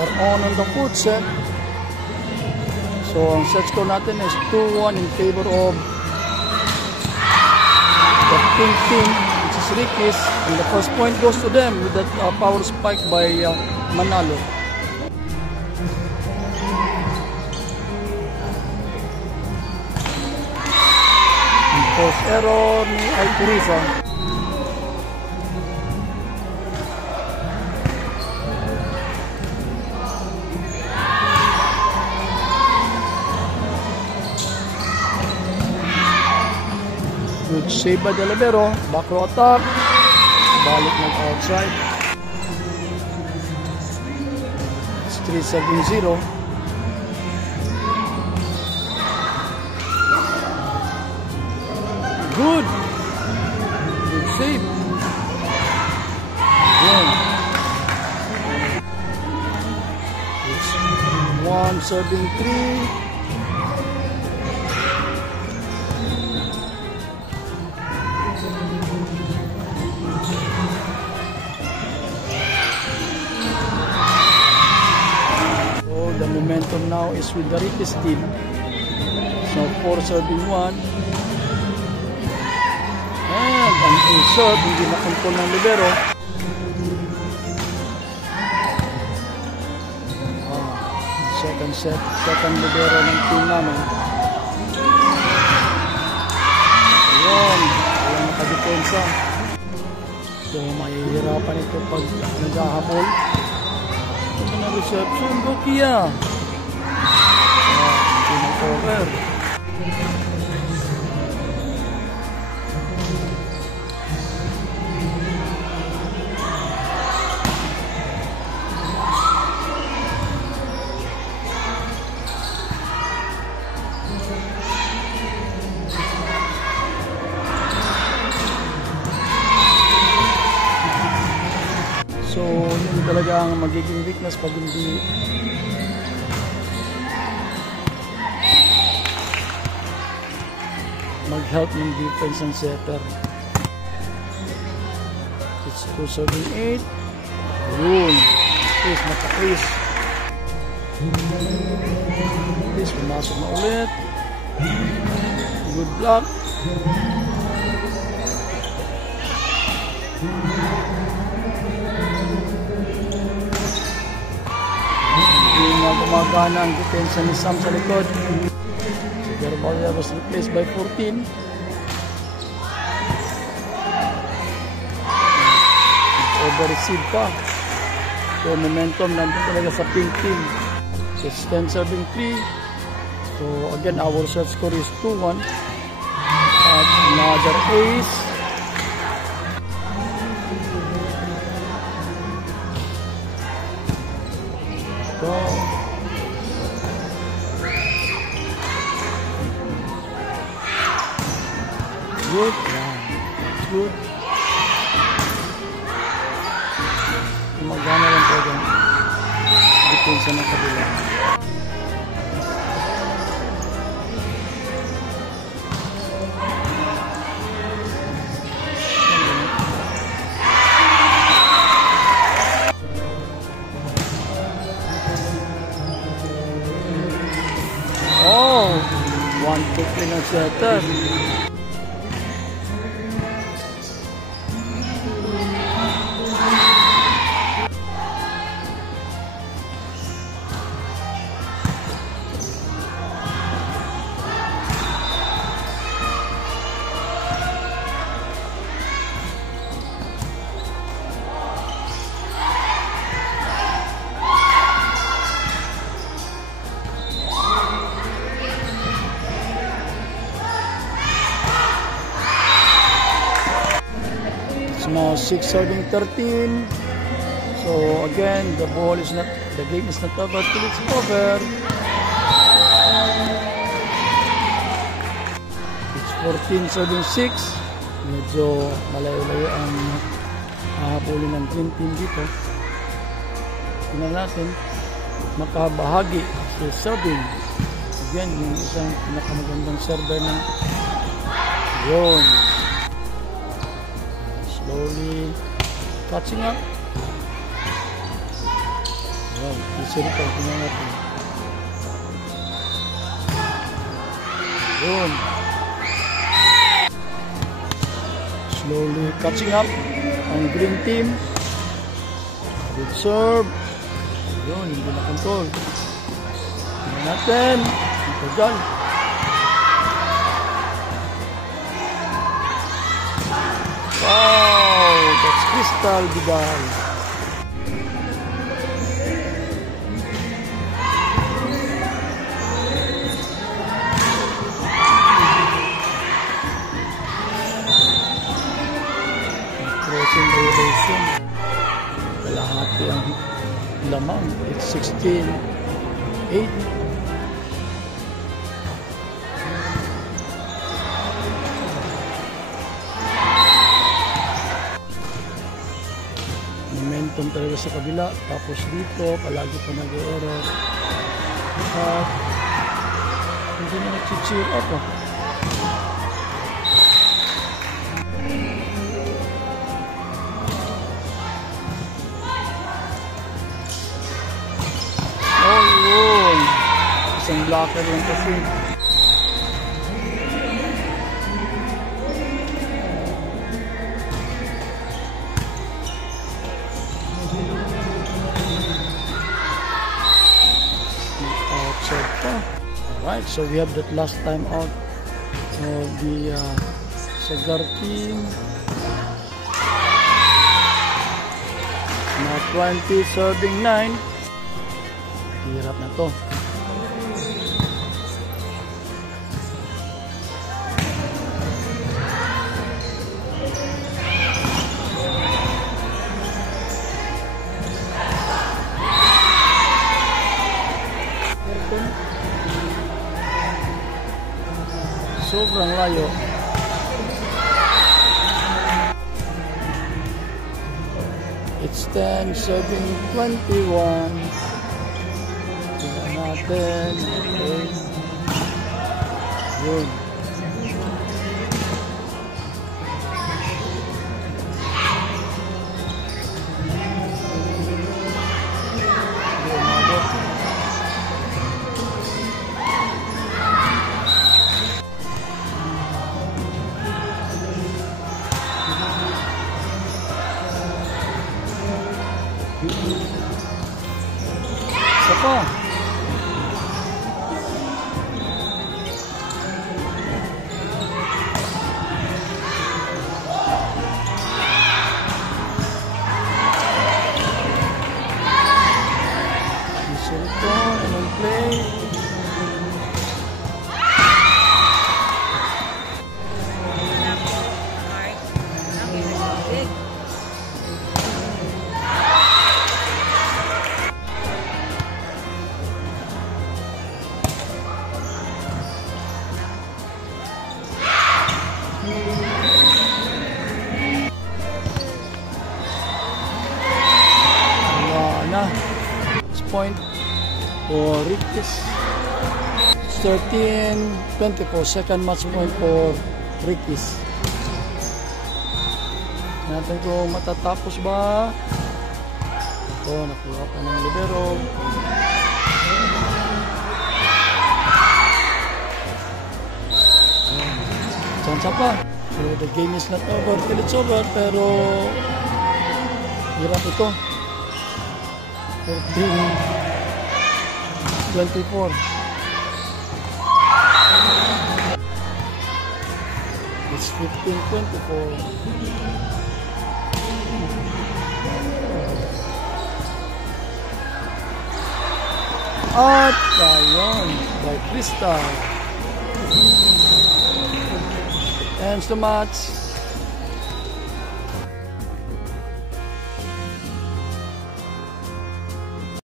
are on the fourth set. So ang set score natin is 2-1 in favor of the pink team, which is Ricky's, and the first point goes to them with that power spike by Manalo. And first error ni Alcuriza. Good save by De Libero. Back row attack. Balik ng outside. It's 3-7-0. Good. Good save. Again. It's 1-7-3. The momentum now is with the Ricky's team. So 4-1. And ang insert, hindi na-control ng Libero. Second set, second Libero ng team namin. Ayun, walang nakadepensa. So mahihirapan ito pag naghahabol. Ito na reception, Bukia. Hindi na cover. So, yun talaga ang magiging weakness pag hindi mag-help ng defense ng setter. It's 2-7-8. Yun. Please, mata-please. Please, pumasok na ulit. Good block. Hindi na gumagana ang depensa ni Sam sa likod. Si Garbalia was replaced by 14. Over-receive pa. So momentum nandun talaga sa pink team. It's 10-7-3. So again, our set score is 2-1. At another ace. So, good. Good. Magana lang po dyan. Depensa ng kabila. Oh! One kick in ang setter. Now 6-13. So again, the game is not over till it's over. It's 14-7-6. Medyo malayo-layo ang hahabulin ng green team dito. Tingnan natin, makabahagi si serving. Again, yung isang pinakamagandang server ng yun. Slowly catching up. Wow, isiri pa. Tingnan natin. Yun. Slowly catching up ang green team. Good serve. Yun, hindi na control. Tingnan natin. Ang tagal. Wow, that's Crystal Vidal. Crossing violation. Kalahati ang lamang. It's 16-8. Momentum talaga sa kabila. Tapos dito, palagi pa nag-error. At hindi na nag-cheer up. Oh, yun. Isang blocker lang kasi. Alright, so we have that last time out of the Sagar team. Now 20 serving 9. Hirap na to. Sobrang layo. It's 10, 7, 21. Tingnan natin. Okay. Yun. Isa pa. Isulto, anong play? Point for Ricky's. 13-24, second match point for Ricky's. Natin kung matatapos ba. Ito, nakuha pa ng libero. Chance pa. So the game is not over till it's over, pero hirap ito. 14-24. It's 15-24. At ayun, by Crystal. Ends the match.